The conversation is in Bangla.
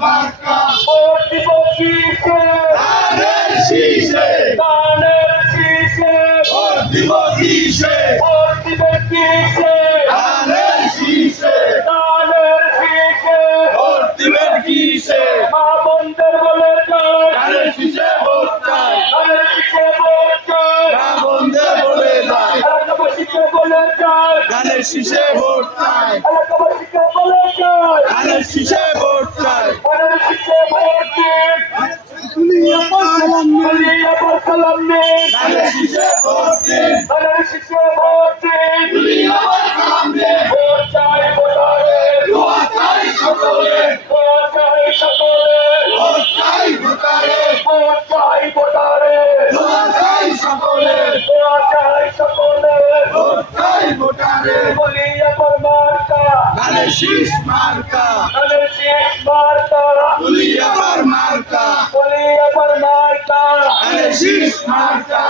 মার্কা ভোট দিব কিসে ধানের শীষে ধানের শীষে ভোট দিব কিসে ভোট দিবে কিসে ধানের শীষে ধানের শীষে ভোট দিবেন কিসে মা বন্ধের বলে যায় ধানের শীষে ভোট চাই ধানের শীষে ভোট চাই না বন্ধে বলে যায় এলাকাবাসীকে বলে যায় ধানের শীষে ভোট চাই নিন ধানের শীষে ভোট দিন ধানের শীষে ভোট দিন সালাম দিন ভোট ভোট চাই ভোটারে বলি আবার মার্কা শীষ মার্কা শীষ মার্কা শীষ মাতা